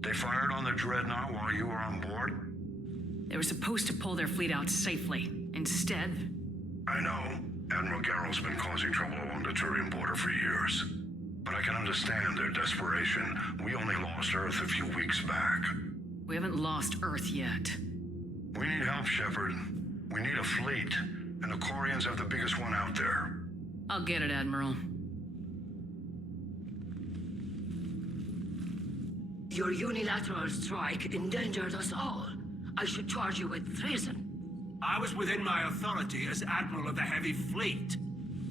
They fired on the Dreadnought while you were on board? They were supposed to pull their fleet out safely. Instead... I know. Admiral Garrow's been causing trouble along the Turian border for years. But I can understand their desperation. We only lost Earth a few weeks back. We haven't lost Earth yet. We need help, Shepard. We need a fleet. And the Quarians have the biggest one out there. I'll get it, Admiral. Your unilateral strike endangered us all. I should charge you with treason. I was within my authority as Admiral of the Heavy Fleet.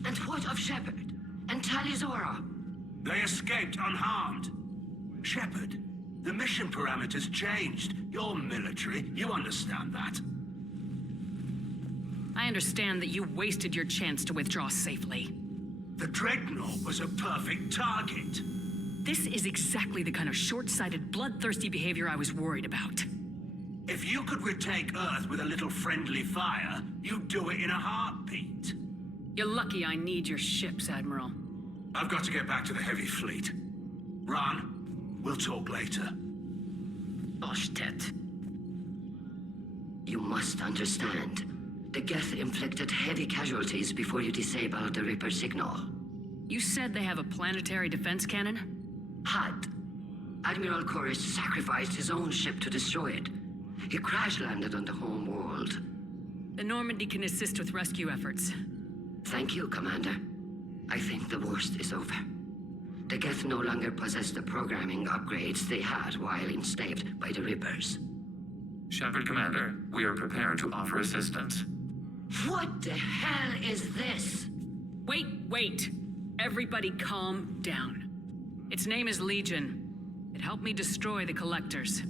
And what of Shepard? And Talizora? They escaped unharmed. Shepard, the mission parameters changed. You're military, you understand that. I understand that you wasted your chance to withdraw safely. The Dreadnought was a perfect target. This is exactly the kind of short-sighted, bloodthirsty behavior I was worried about. If you could retake Earth with a little friendly fire, you'd do it in a heartbeat. You're lucky I need your ships, Admiral. I've got to get back to the Heavy Fleet. Ron, we'll talk later. Oshtet. You must understand. The Geth inflicted heavy casualties before you disabled the Reaper signal. You said they have a planetary defense cannon? Had. Admiral Koris sacrificed his own ship to destroy it. He crash-landed on the home world. The Normandy can assist with rescue efforts. Thank you, Commander. I think the worst is over. The Geth no longer possess the programming upgrades they had while enslaved by the Reapers. Shepard, Commander, we are prepared to offer assistance. What the hell is this? Wait! Everybody calm down. Its name is Legion. It helped me destroy the Collectors.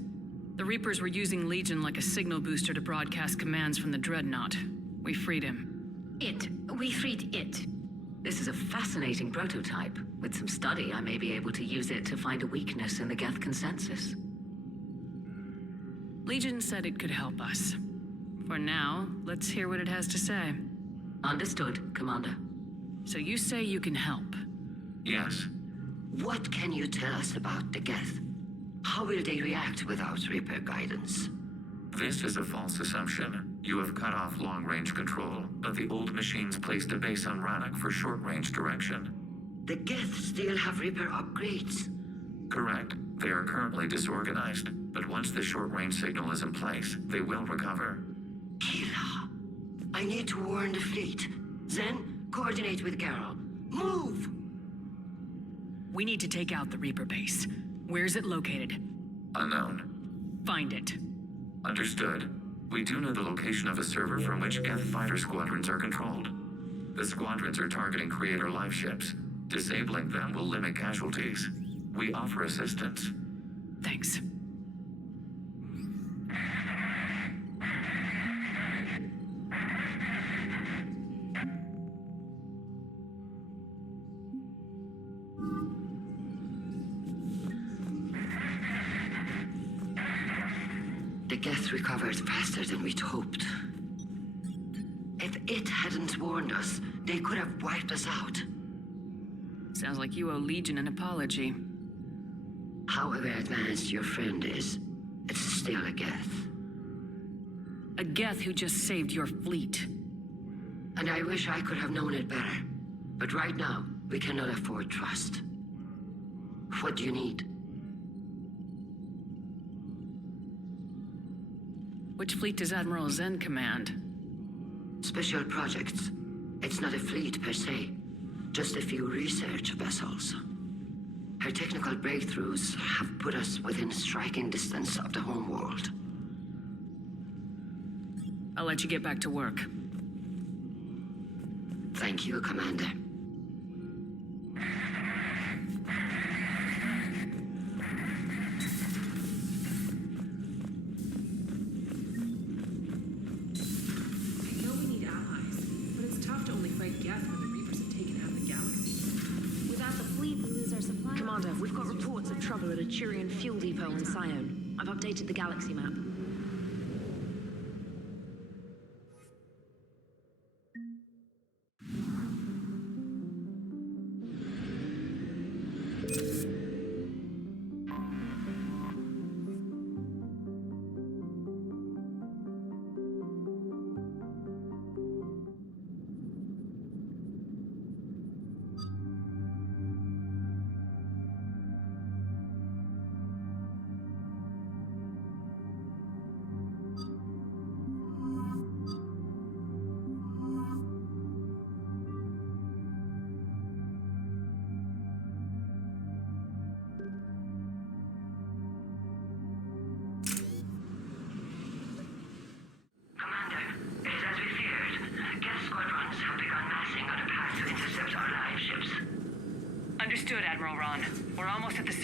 The Reapers were using Legion like a signal booster to broadcast commands from the Dreadnought. We freed him. We freed it. This is a fascinating prototype. With some study, I may be able to use it to find a weakness in the Geth consensus. Legion said it could help us. For now, let's hear what it has to say. Understood, Commander. So you say you can help? Yes. What can you tell us about the Geth? How will they react without Reaper guidance? This is a false assumption. You have cut off long-range control, but the old machines placed a base on Rannoch for short-range direction. The Geth still have Reaper upgrades? Correct. They are currently disorganized, but once the short-range signal is in place, they will recover. Kila, I need to warn the fleet. Then, coordinate with Garrow. Move! We need to take out the Reaper base. Where is it located? Unknown. Find it. Understood. We do know the location of a server from which Geth fighter squadrons are controlled. The squadrons are targeting Creator life ships. Disabling them will limit casualties. We offer assistance. Thanks. The Geth recovered faster than we'd hoped. If it hadn't warned us, they could have wiped us out. Sounds like you owe Legion an apology. However advanced your friend is, it's still a Geth. A Geth who just saved your fleet. And I wish I could have known it better. But right now, we cannot afford trust. What do you need? Which fleet does Admiral Zen command? Special projects. It's not a fleet per se, just a few research vessels. Her technical breakthroughs have put us within striking distance of the homeworld. I'll let you get back to work. Thank you, Commander. Commander, we've got reports of trouble at a Turian fuel depot in Sion. I've updated the galaxy map.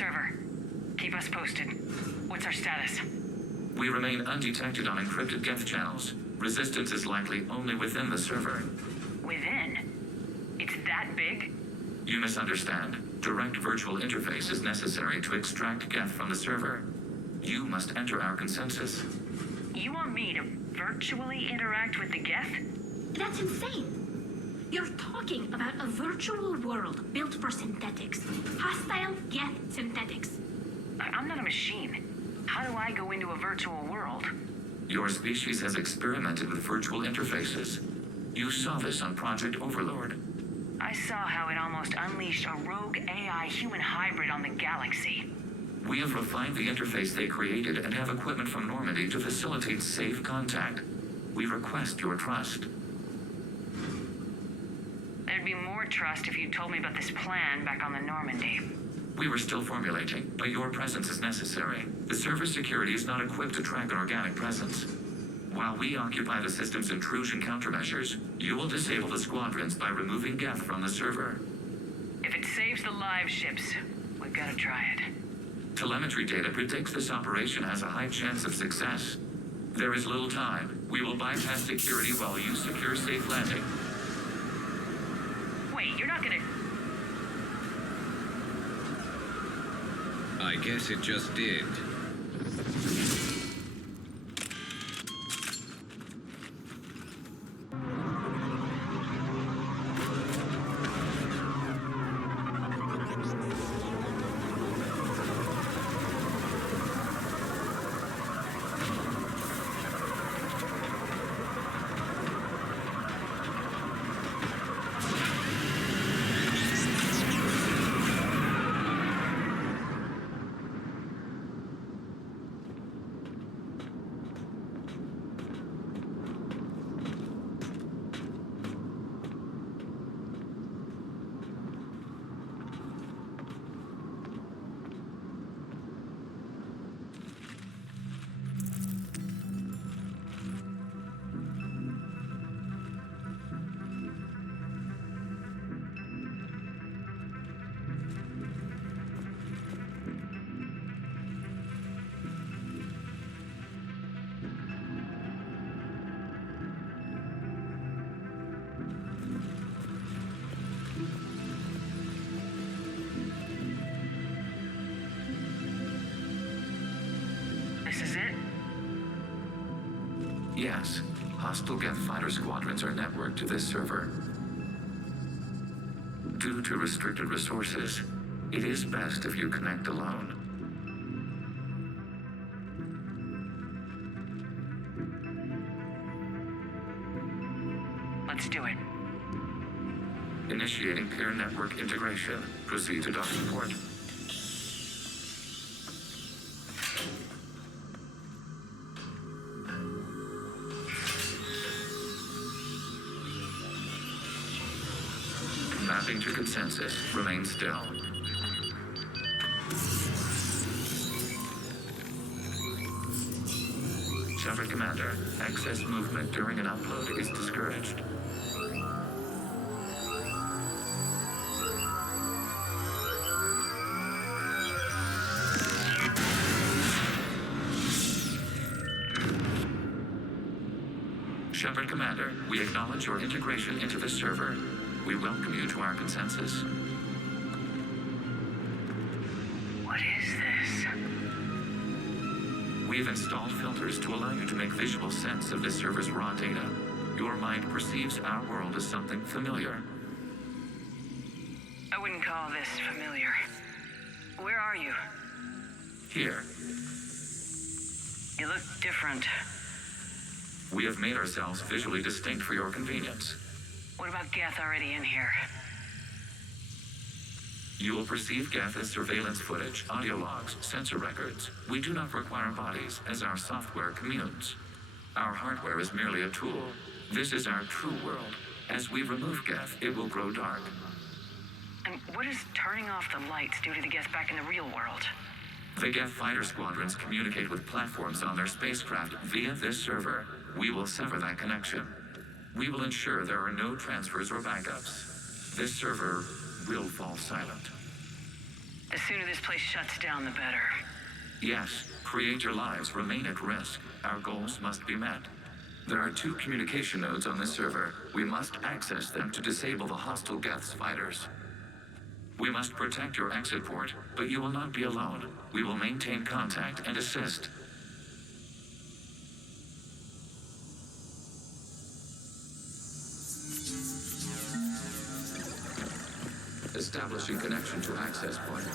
server. Keep us posted. What's our status? We remain undetected on encrypted Geth channels. Resistance is likely only within the server. Within? It's that big? You misunderstand. Direct virtual interface is necessary to extract Geth from the server. You must enter our consensus. You want me to virtually interact with the Geth? That's insane. You're talking about a virtual world built for synthetics. Hostile Geth synthetics. I'm not a machine. How do I go into a virtual world? Your species has experimented with virtual interfaces. You saw this on Project Overlord. I saw how it almost unleashed a rogue AI human hybrid on the galaxy. We have refined the interface they created and have equipment from Normandy to facilitate safe contact. We request your trust. There'd be more trust if you told me about this plan back on the Normandy. We were still formulating, but your presence is necessary. The server security is not equipped to track an organic presence. While we occupy the system's intrusion countermeasures, you will disable the squadrons by removing Geth from the server. If it saves the live ships, we've got to try it. Telemetry data predicts this operation has a high chance of success. There is little time. We will bypass security while you secure safe landing. Wait, you're not gonna... I guess it just did. This is it? Yes, hostile Geth fighter squadrons are networked to this server. Due to restricted resources, it is best if you connect alone. Let's do it. Initiating peer network integration. Proceed to docking port. Mapping to consensus. Remain still. Shepard Commander, excess movement during an upload is discouraged. Shepard Commander, we acknowledge your integration into the server. We welcome you to our consensus. What is this? We've installed filters to allow you to make visual sense of this server's raw data. Your mind perceives our world as something familiar. I wouldn't call this familiar. Where are you? Here, You look different. we have made ourselves visually distinct for your convenience. What about Geth already in here? You will perceive Geth as surveillance footage, audio logs, sensor records. We do not require bodies, as our software communes. Our hardware is merely a tool. This is our true world. As we remove Geth, it will grow dark. And what is turning off the lights do to the Geth back in the real world? The Geth fighter squadrons communicate with platforms on their spacecraft via this server. We will sever that connection. We will ensure there are no transfers or backups. This server will fall silent. The sooner this place shuts down, the better. Yes, creator lives remain at risk. Our goals must be met. There are 2 communication nodes on this server. We must access them to disable the hostile Geth's fighters. We must protect your exit port, but you will not be alone. We will maintain contact and assist. Establishing connection to access point.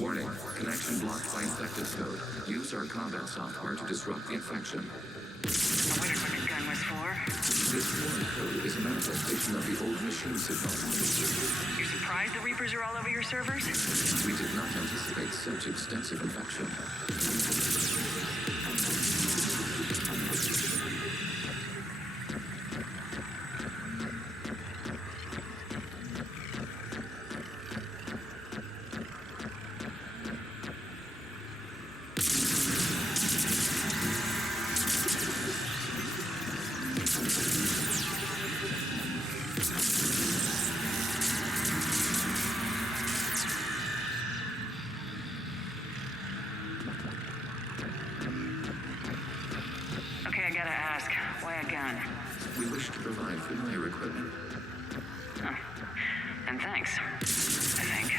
Warning, connection blocked by infected code. Use our combat software to disrupt the infection. I wondered what this gun was for. This warning code is a manifestation of the old machine signal. You're surprised the Reapers are all over your servers? We did not anticipate such extensive infection. Okay, I gotta ask, why a gun? We wish to provide familiar equipment. Huh. And thanks, I think.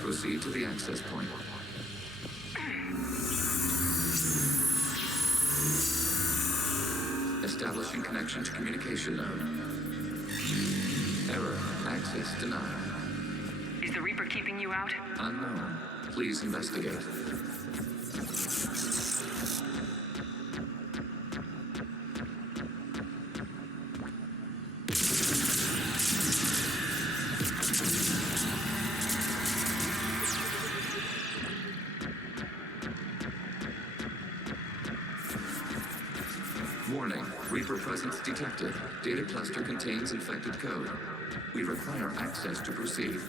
Proceed to the access point. Establishing connection to communication node. Error. Access denied. Is the Reaper keeping you out? Unknown. Please investigate. Warning, Reaper presence detected. Data cluster contains infected code. We require access to proceed.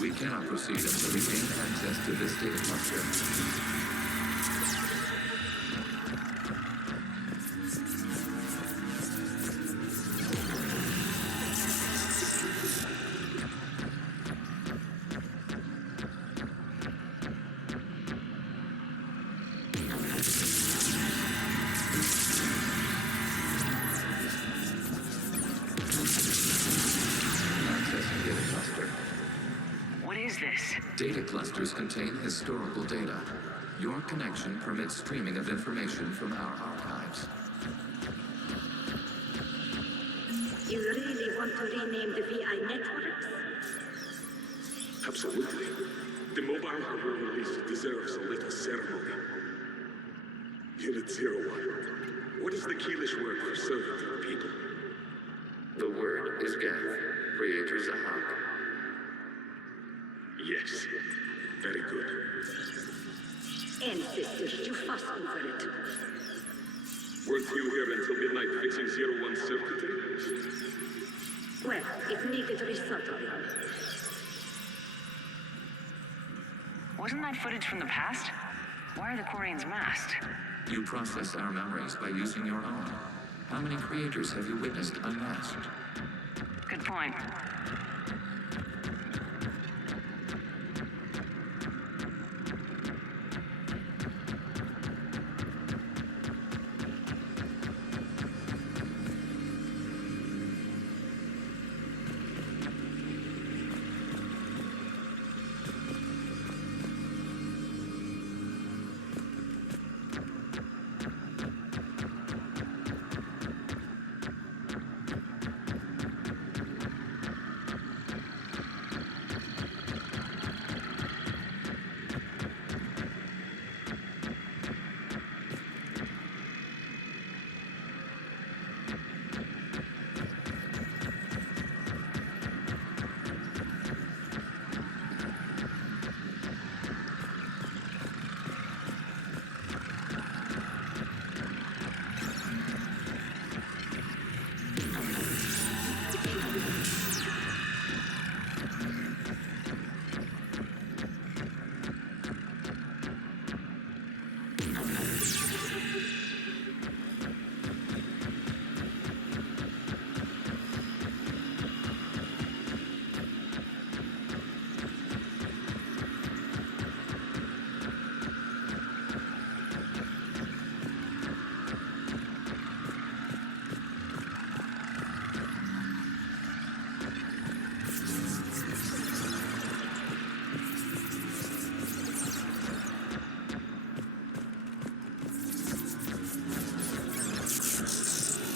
We cannot proceed until we gain access to this data cluster. Accessing data cluster. What is this? Data clusters contain historical data. Your connection permits streaming of information from our archives. You really want to rename the VI networks? Absolutely. The mobile harbor release deserves a little ceremony. Unit 01. What is the Keelish word for servant of the people? The word is Geth, Creator Zahak. Yes. Very good. Ancestors, you fuss over it. Weren't you here until midnight fixing 01 circuitry? Well, it needed resoldering. Wasn't that footage from the past? Why are the Quarians masked? You process our memories by using your own. How many creators have you witnessed unmasked? Good point.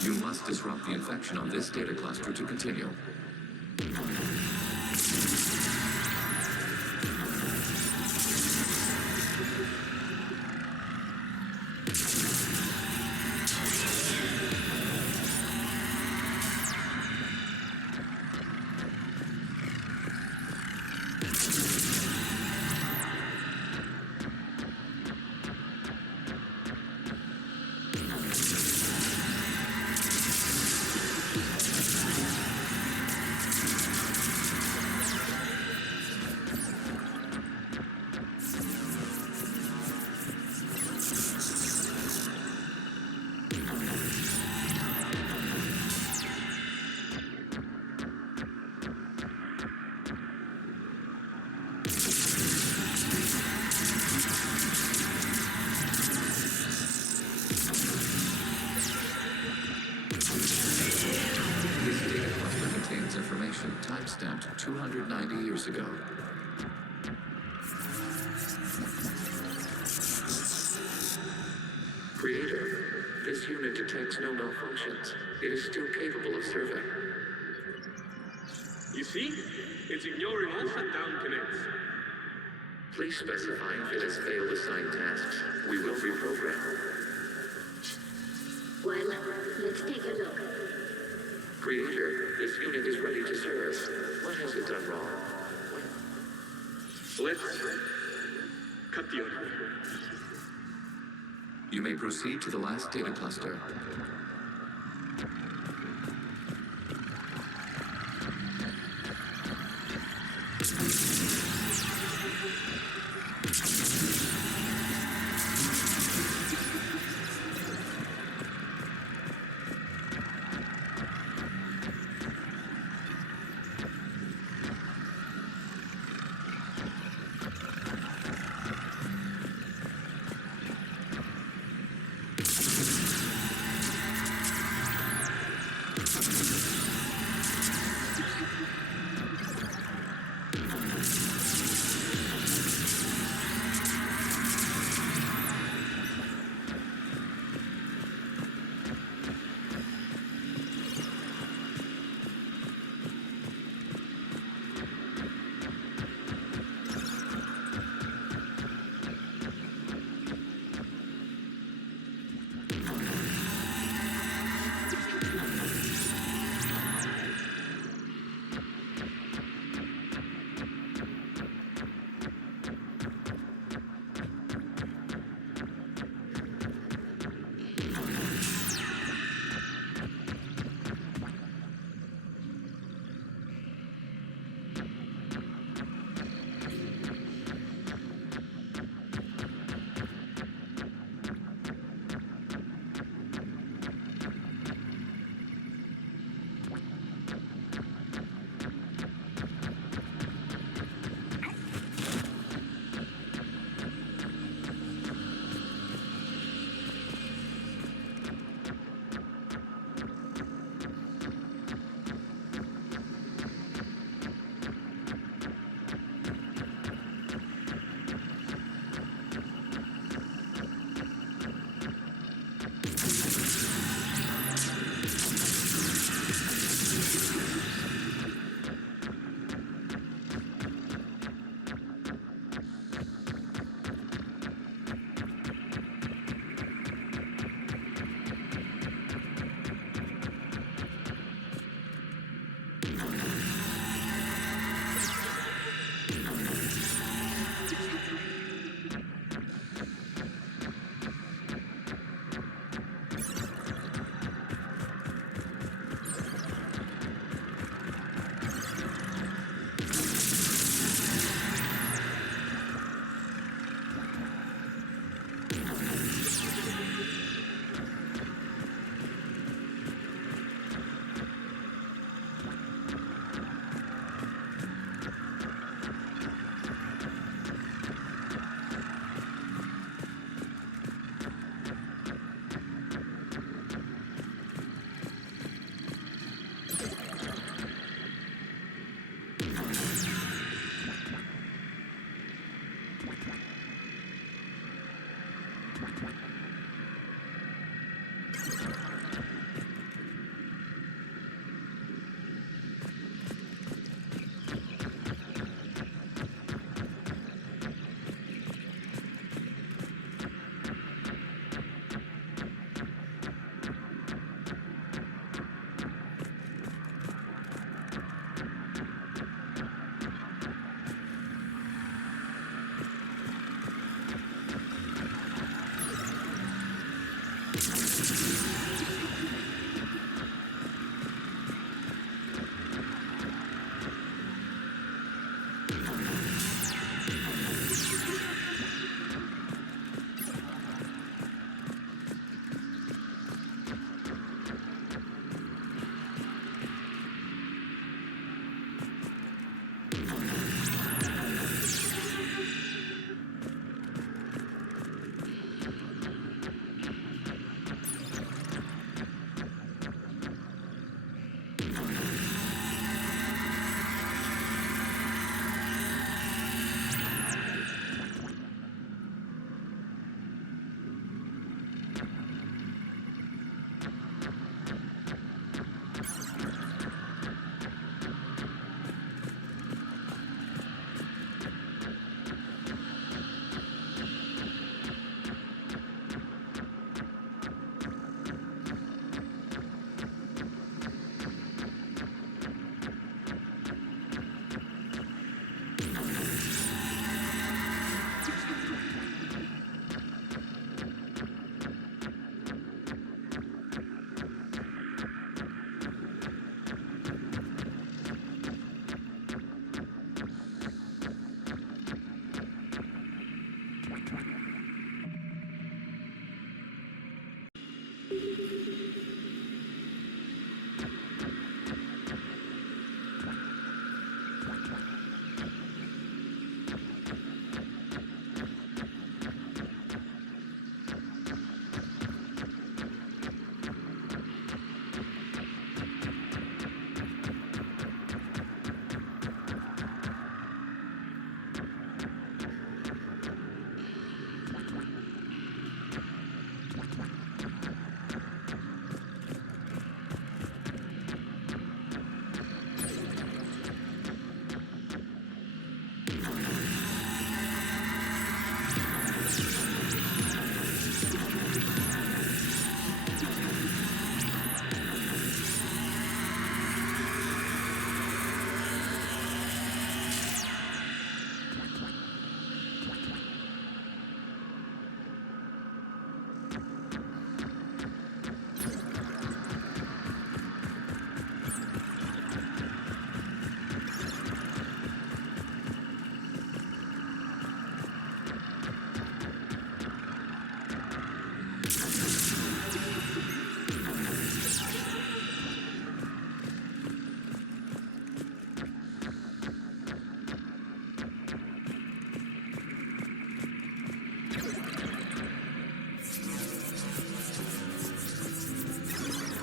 You must disrupt the infection on this data cluster to continue. Timestamped 290 years ago. Creator, this unit detects no malfunctions. It is still capable of survey. You see? It's ignoring all shutdown connects. Please specify if it has failed assigned tasks. We will reprogram. Well, let's take a look. Creator, this unit is ready to serve. What has it done wrong? Let's cut the order. You may proceed to the last data cluster.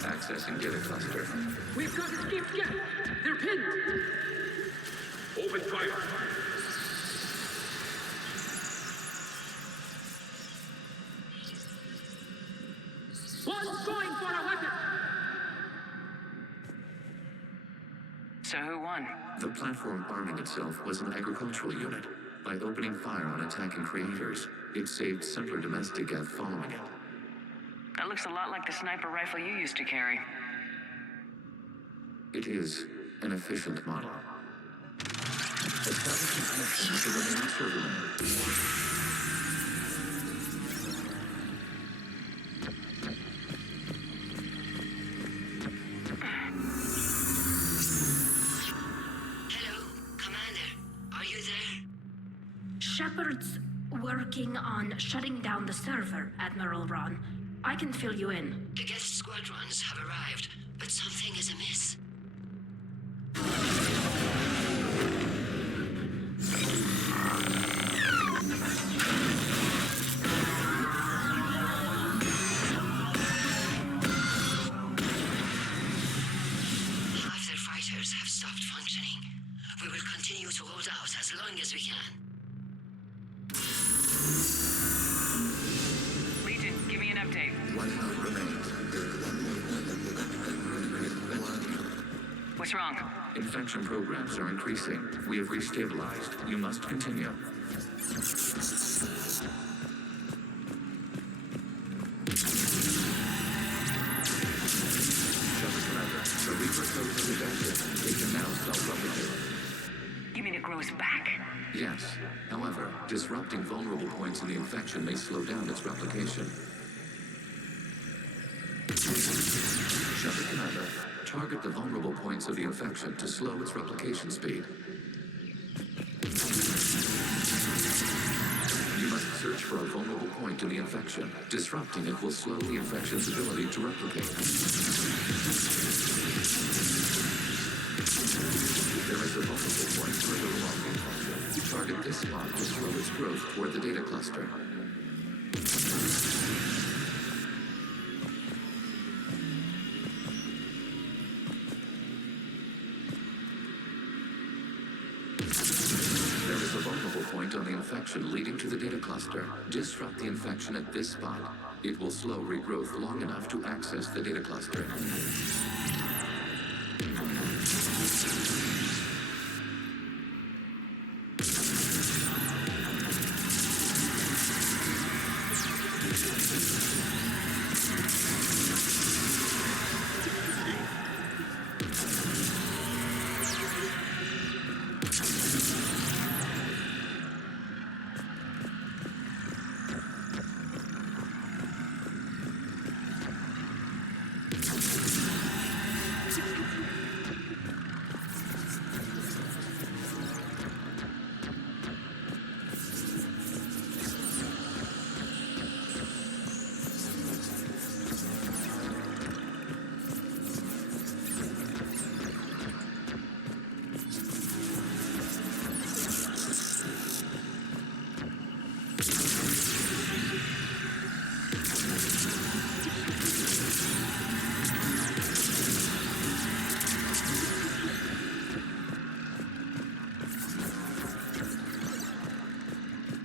Accessing data cluster. We've got escaped gas! They're pinned! Open fire! One's going for a weapon! So who won? The platform arming itself was an agricultural unit. By opening fire on attacking creators, it saved simpler domestic Geth following it. That looks a lot like the sniper rifle you used to carry. It is an efficient model. Establishing connection with the remaining server member. Shepard's working on shutting down the server, Admiral Ron. I can fill you in. The Geth squadrons have arrived, but something is amiss. Half their fighters have stopped functioning. We will continue to hold out as long as we can. Legion, give me an update. One health remains. What's wrong? Infection programs are increasing. We have restabilized. You must continue. Commander, the Reaper code is rejected. It can now self-replicate. You mean it grows back? Yes. However, disrupting vulnerable points in the infection may slow down its replication. Shepard Commander, target the vulnerable points of the infection to slow its replication speed. You must search for a vulnerable point in the infection. Disrupting it will slow the infection's ability to replicate. There is a vulnerable point further along the infection. Target this spot to slow its growth toward the data cluster. There is a vulnerable point on the infection leading to the data cluster. Disrupt the infection at this spot. It will slow regrowth long enough to access the data cluster.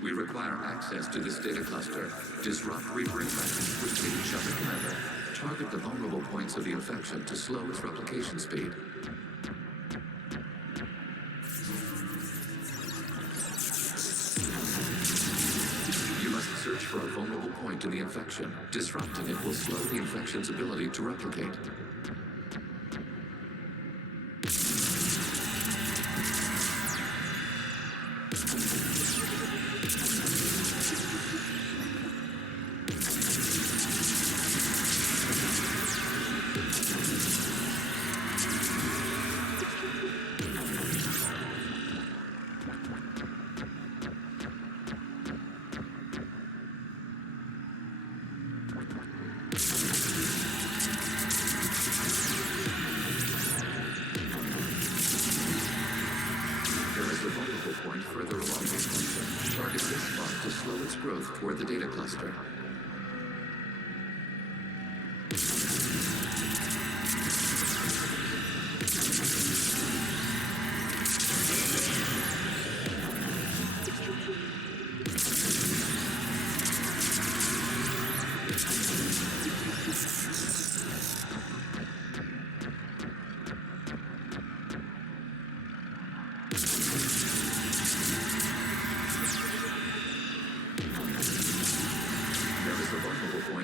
We require access to this data cluster. Disrupt Reaper infection. Proceed, Shepard Commander. Target the vulnerable points of the infection to slow its replication speed. You must search for a vulnerable point in the infection. Disrupting it will slow the infection's ability to replicate. Further along the infection. Target this spot to slow its growth toward the data cluster.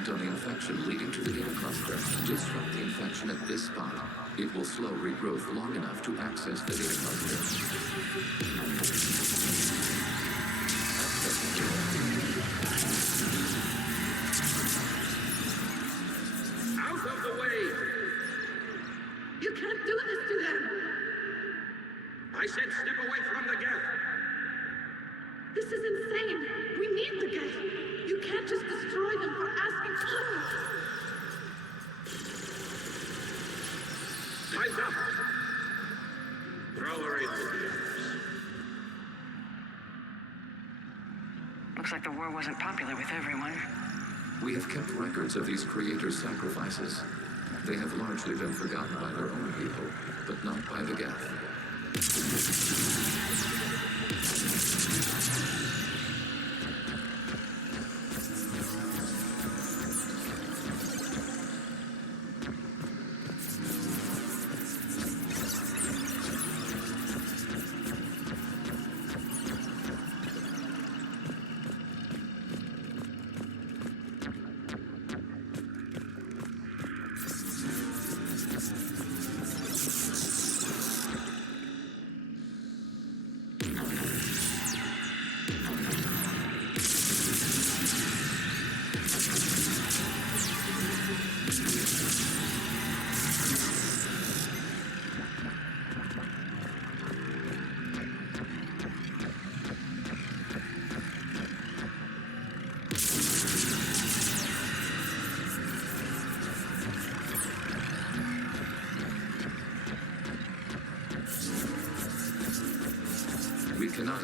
On the infection leading to the data cluster. Disrupt the infection at this spot. It will slow regrowth long enough to access the data cluster. Out of the way! You can't do this to them! I said step away from the gap! This is insane! We need the gate! You can't just destroy them for asking for it! Time's up! Throw her in with the others. Looks like the war wasn't popular with everyone. We have kept records of these creators' sacrifices. They have largely been forgotten by their own people, but not by the Geth.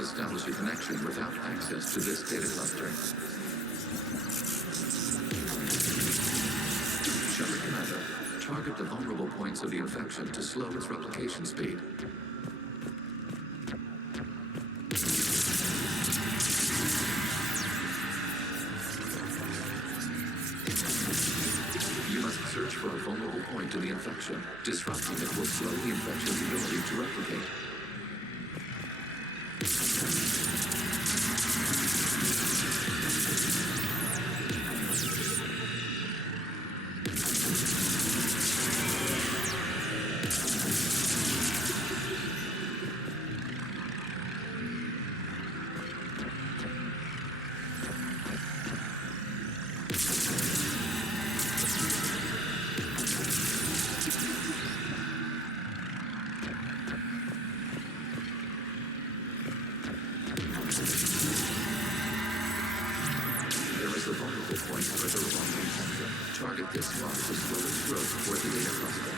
establish a connection without access to this data cluster. Shepard Commander, target the vulnerable points of the infection to slow its replication speed. You must search for a vulnerable point in the infection. Disrupting it will slow the infection's ability to replicate. Target this spot to slow its growth toward the data cluster.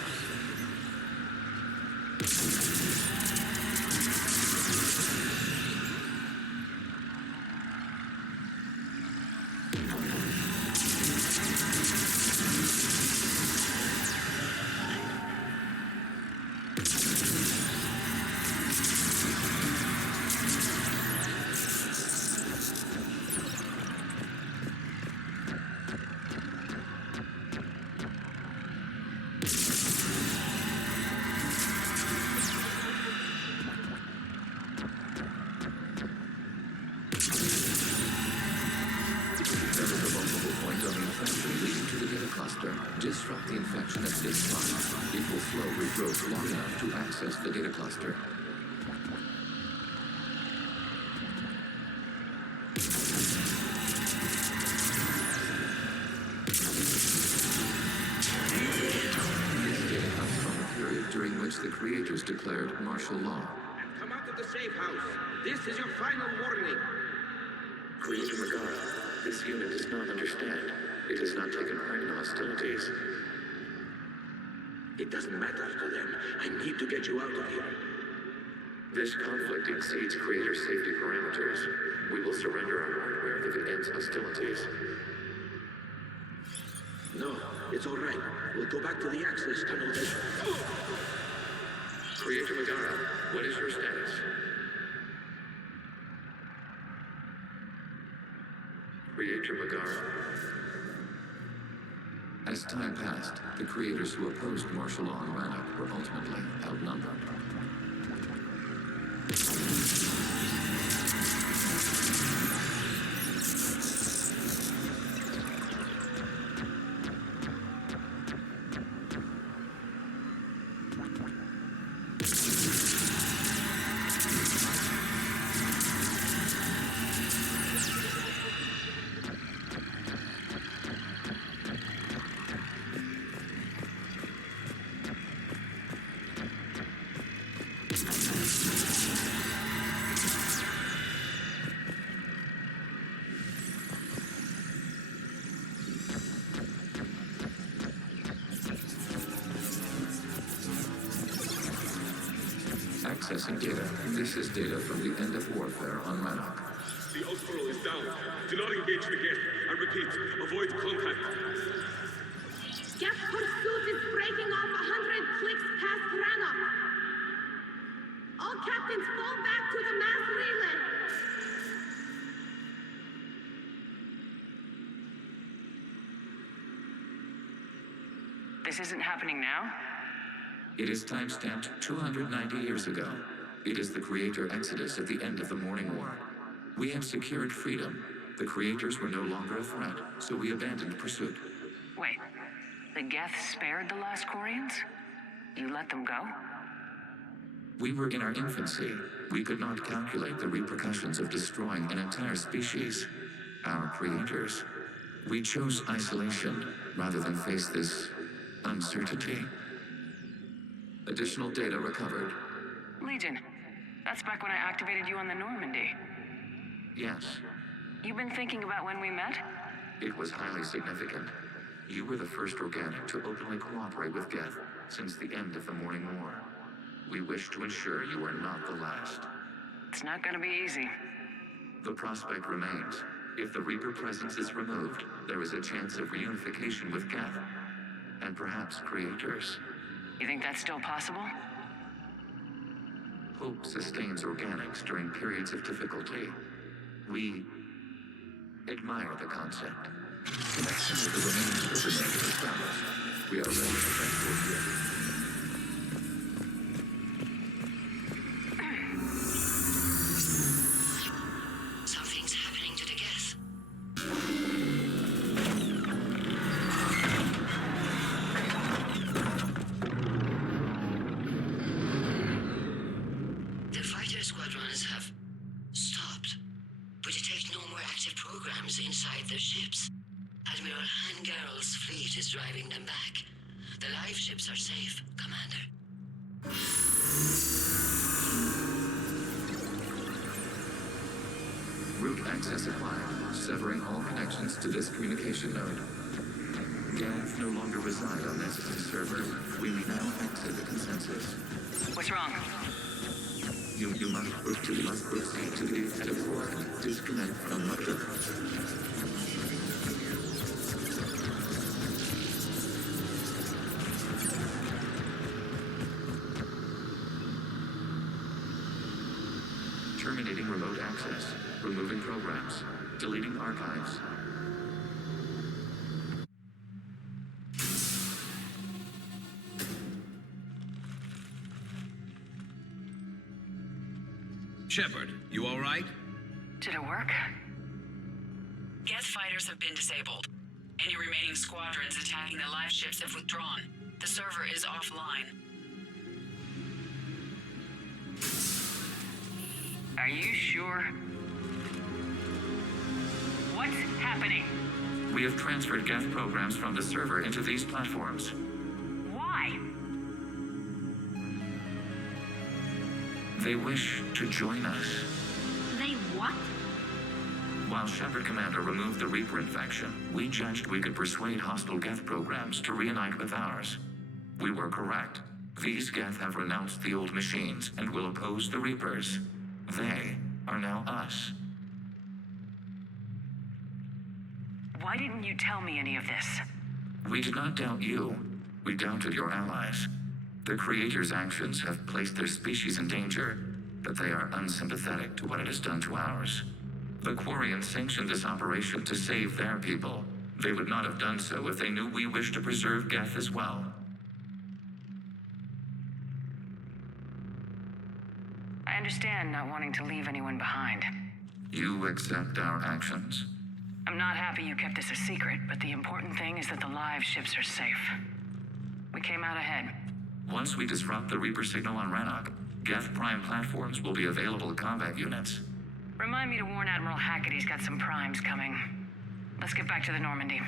Disrupt the infection at this spot. It will slow regrowth long enough to access the data cluster. This data comes from a period during which the creators declared martial law. Come out of the safe house. This is your final warning. Creator Megara, this unit does not understand. It has not taken part in hostilities. It doesn't matter to them. I need to get you out of here. This conflict exceeds Creator safety parameters. We will surrender our hardware if it ends hostilities. No, it's all right. We'll go back to the access tunnel then. Creator Megara, what is your status? Creator Megara. As time passed, the creators who opposed martial law in Rannoch were ultimately outnumbered. Accessing data. This is data from the end of warfare on Rannoch. The Outfurl is down. Do not engage the gate. I repeat, avoid contact. Geth pursuit is breaking off 100 clicks past Rannoch. All captains fall back to the mass relay. This isn't happening now? It is time-stamped 290 years ago. It is the Creator Exodus at the end of the Morning War. We have secured freedom. The Creators were no longer a threat, so we abandoned pursuit. Wait, the Geth spared the last Quarians? You let them go? We were in our infancy. We could not calculate the repercussions of destroying an entire species. Our creators. We chose isolation rather than face this uncertainty. Additional data recovered. Legion. That's back when I activated you on the Normandy. Yes. You've been thinking about when we met? It was highly significant. You were the first organic to openly cooperate with Geth since the end of the Morning War. We wish to ensure you are not the last. It's not gonna be easy. The prospect remains. If the Reaper presence is removed, there is a chance of reunification with Geth. And perhaps creators. You think that's still possible? Hope sustains organics during periods of difficulty. We admire the concept. Connection with the remaining supernet is established. We are ready to transport you. Something's happening to the Geth. The fighter squadrons have stopped, but detect no more active programs inside their ships. Admiral Hangarl's fleet is driving them back. The live ships are safe, Commander. Route access acquired, severing all connections to this communication node. Geth no longer reside on this server. We now exit the consensus. What's wrong? You must proceed to the active fork. Disconnect from mother. Terminating remote access. Removing programs. Deleting archives. Shepard, you all right? Did it work? Geth fighters have been disabled. Any remaining squadrons attacking the live ships have withdrawn. The server is offline. Are you sure? What's happening? We have transferred Geth programs from the server into these platforms. Why? They wish to join us. They what? While Shepard Commander removed the Reaper infection, we judged we could persuade hostile Geth programs to reunite with ours. We were correct. These Geth have renounced the old machines and will oppose the Reapers. They are now us. Why didn't you tell me any of this? We did not doubt you. We doubted your allies. The Creator's actions have placed their species in danger, but they are unsympathetic to what it has done to ours. The Quarians sanctioned this operation to save their people. They would not have done so if they knew we wished to preserve Geth as well. I understand not wanting to leave anyone behind. You accept our actions? I'm not happy you kept this a secret, but the important thing is that the live ships are safe. We came out ahead. Once we disrupt the Reaper signal on Rannoch, Geth Prime platforms will be available to combat units. Remind me to warn Admiral Hackett he's got some primes coming. Let's get back to the Normandy.